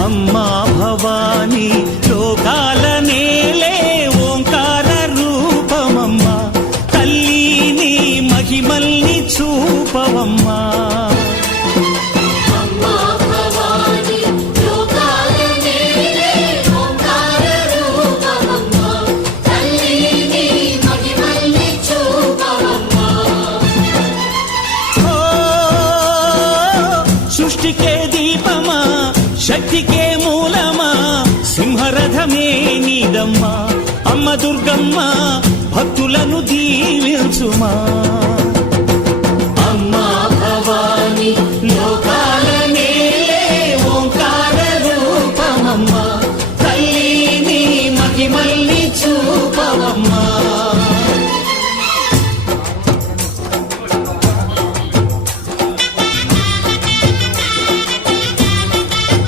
అమ్మా భవానీ లోకాల నేలే ఓంకార రూపమమ్మా, తల్లి నీ మహిమల్ని చూపవమ్మా. సృష్టికే దీపమా, శక్తికే మూలమా, సింహరథమే నీదమ్మా. అమ్మ దుర్గమ్మ భక్తులను దీవించుమా.